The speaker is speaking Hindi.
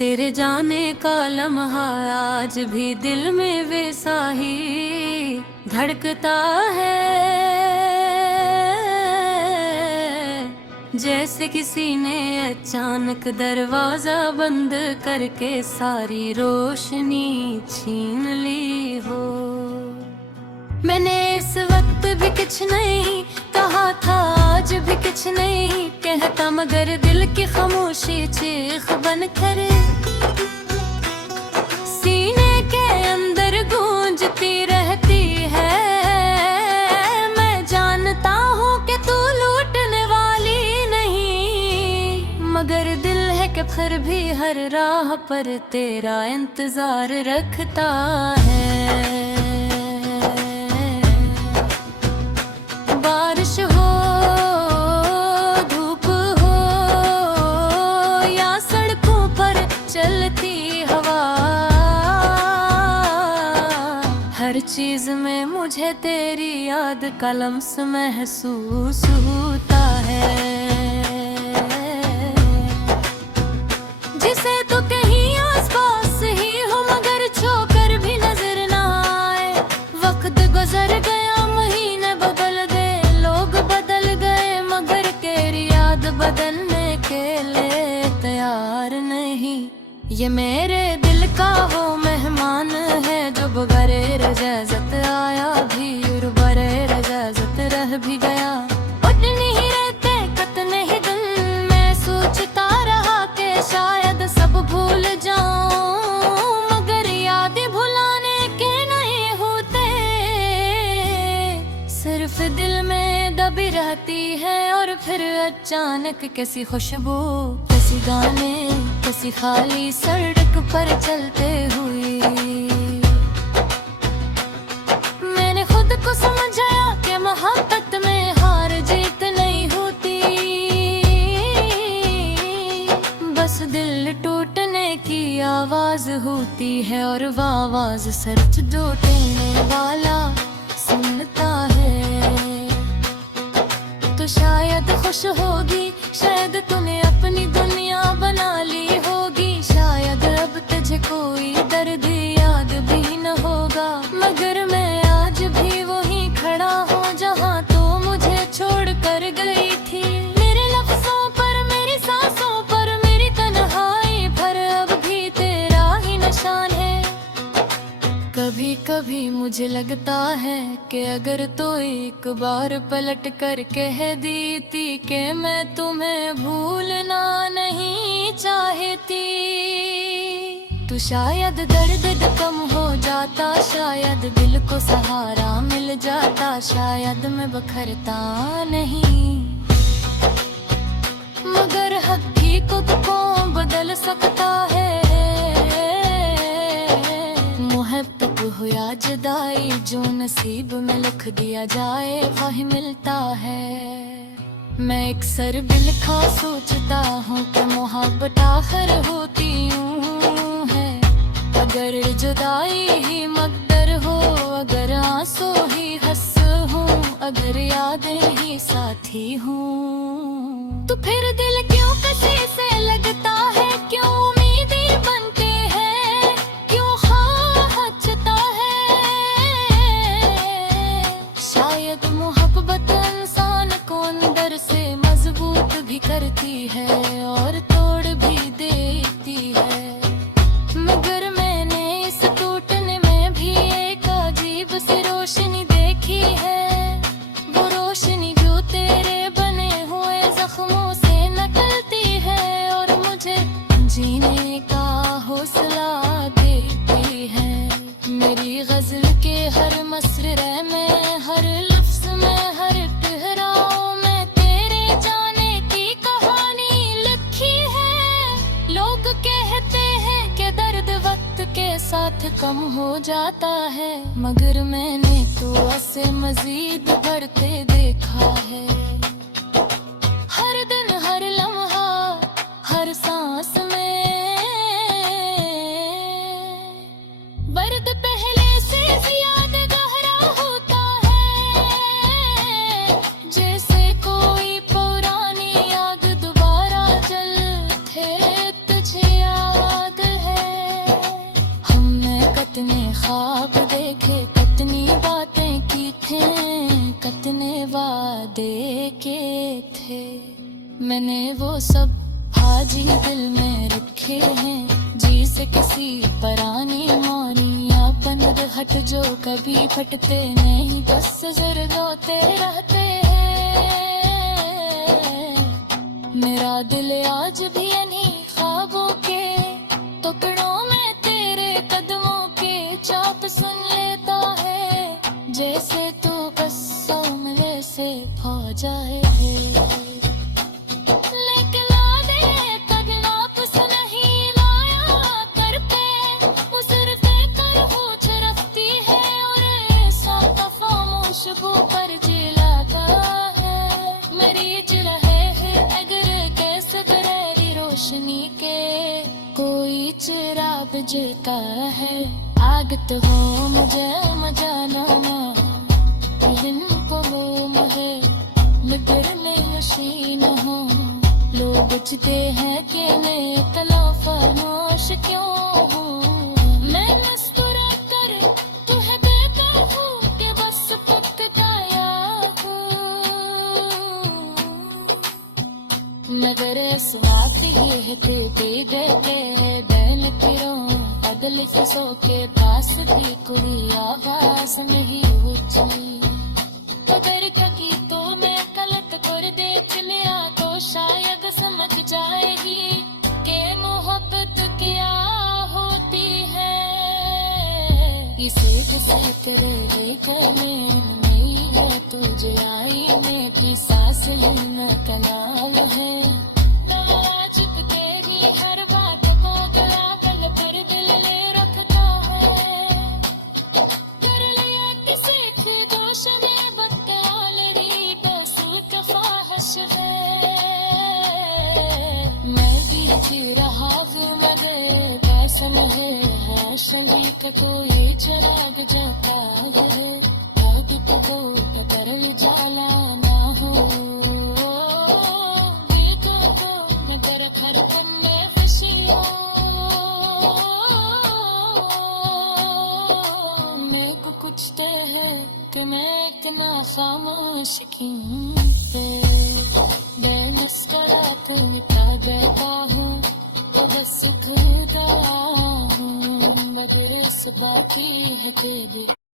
तेरे जाने का लम्हा आज भी दिल में वैसा ही धड़कता है, जैसे किसी ने अचानक दरवाजा बंद करके सारी रोशनी छीन ली हो। मैंने इस वक्त भी कुछ नहीं कहा था, आज भी कुछ नहीं कहता, मगर दिल की खामोशी चीख बन कर सीने के अंदर गूंजती रहती है। मैं जानता हूँ कि तू लूटने वाली नहीं, मगर दिल है कि फिर भी हर राह पर तेरा इंतजार रखता है। बारिश हो, धूप हो या सड़कों पर चलती हवा, हर चीज में मुझे तेरी याद का लम्स महसूस होता है। जिसे तो कहीं आसपास ही हो मगर छूकर भी नजर ना आए, वक्त गुजर गया, महीने बदल गए, लोग बदल गए, मगर तेरी याद बदलने के लिए तैयार नहीं। ये मेरे दिल का वो मेहमान है जो बगैर इजाजत आया भी और बगैर इजाजत रह भी गया। उतनी ही रहते कितने ही दिन मैं सोचता रहा कि शायद सब भूल जाऊं, मगर यादें भुलाने के नहीं होते, सिर्फ दिल में दबी रहती है। और फिर अचानक कैसी खुशबू, कैसी गाने, कैसी खाली सड़क पर चलते हुए मैंने खुद को समझाया कि मोहब्बत में हार जीत नहीं होती, बस दिल टूटने की आवाज होती है, और वो आवाज सिर्फ जो टूटने वाला सुनता है। तो शायद खुश होगी, शायद तूने अपनी दुनिया बना ली होगी, शायद अब तुझे कोई दर्द याद भी न होगा, मगर मैं आज भी वहीं खड़ा हूँ जहाँ तू मुझे छोड़ कर गई थी। मेरे लफ्जों पर, मेरी सांसों पर, मेरी तन्हाई पर अब भी तेरा ही निशान है। कभी कभी मुझे लगता है कि अगर तो एक बार पलट कर कह देती कि मैं तुम्हें भूलना नहीं चाहती, तो शायद दर्द कम हो जाता, शायद दिल को सहारा मिल जाता, शायद मैं बखरता नहीं। मगर हकीकत को बदल सकता है, मोहब्बत हो या जुदाई, जो नसीब में लिख दिया जाए वही मिलता है। मैं अक्सर बिलखा सोचता हूँ कि मोहब्बत आखिर होती यूं है, अगर जुदाई ही मकदर हो, अगर आंसू ही हंस हूँ, अगर यादें ही साथी हूँ, तो फिर दिल क्यों किसी से लगता है, क्यों उम्मीदें बनते हैं, क्यों ख्वाहिशता है। शायद मोहब्बत इंसान को अंदर से मजबूत भी करती है और तोड़ भी देती है, मगर मैंने इस टूटने में भी एक अजीब सी रोशनी देखी है। वो रोशनी जो तेरे बने हुए जख्मों से निकलती है और मुझे जीने का हौसला देती है। मेरी गजल के हर मसरे में, हर लफ्ज में, हर ठहराव में तेरे जाने की कहानी लिखी है। लोग कहते हैं कि दर्द वक्त के साथ कम हो जाता है, मगर मैंने तो ऐसे मजीद बढ़ते देखा है। हर दिन, हर लम्हा, हर सांस में दर्द पहले से ज्यादा गहरा होता है, जैसे कोई पुरानी याद दोबारा जल थे तुझे याद थे। मैंने वो सब आज ही दिल में रखे हैं, जी से किसी परानी मौनिया बंद हट जो कभी फटते नहीं, बस जरूर रोते रहते हैं। मेरा दिल आज भी इन्हीं ख्वाबों के टुकड़ों में तेरे कदमों के चाप सुन लेता है, जैसे तू बस सौ मिले से खो जाए है। लेके ला दे कभी वापस नहीं लाया कर पे, मुसरफे कर पूछ रखती है और ऐसा खामोश वो पर जिलाता है। मेरी जिला है अगर कैसे बरेली रोशनी के कोई चिराग जलता है, आग तो हो मुझे मजा ना है, मगर मैं मशीन हूँ। लोग पूछते हैं कि मैं तला फरोश क्यों हूँ, मैं मुस्कुरा कर तुझे देता हूँ कि बस पक गया हूँ। मगर इस बात ये है तेरे देते हैं बैन फिरों अगले किसों के पास भी कोई आवाज नहीं होती। अगर कभी तो मैं गलत कर देख लिया तो शायद समझ जाएगी कि मोहब्बत क्या होती है। इसे किसे करे करने नहीं है, तुझे आई में भी सांस लेना कमाल है। नाज तेरी हर बात को गला गल पर दिल ले रखता है, कर लिया किसी की दोष में है शरीक तो ये चिराग जाता है, आगे तो तरल जाला ना हो। देखो तो मगर घर में खुशियों मेरे को कुछ तो है कि मैं इतना खामोश क्यों पे बेनस्करात मिटा देता हूँ तो बस खुदा हूँ, मगर इस बाकी है तेरे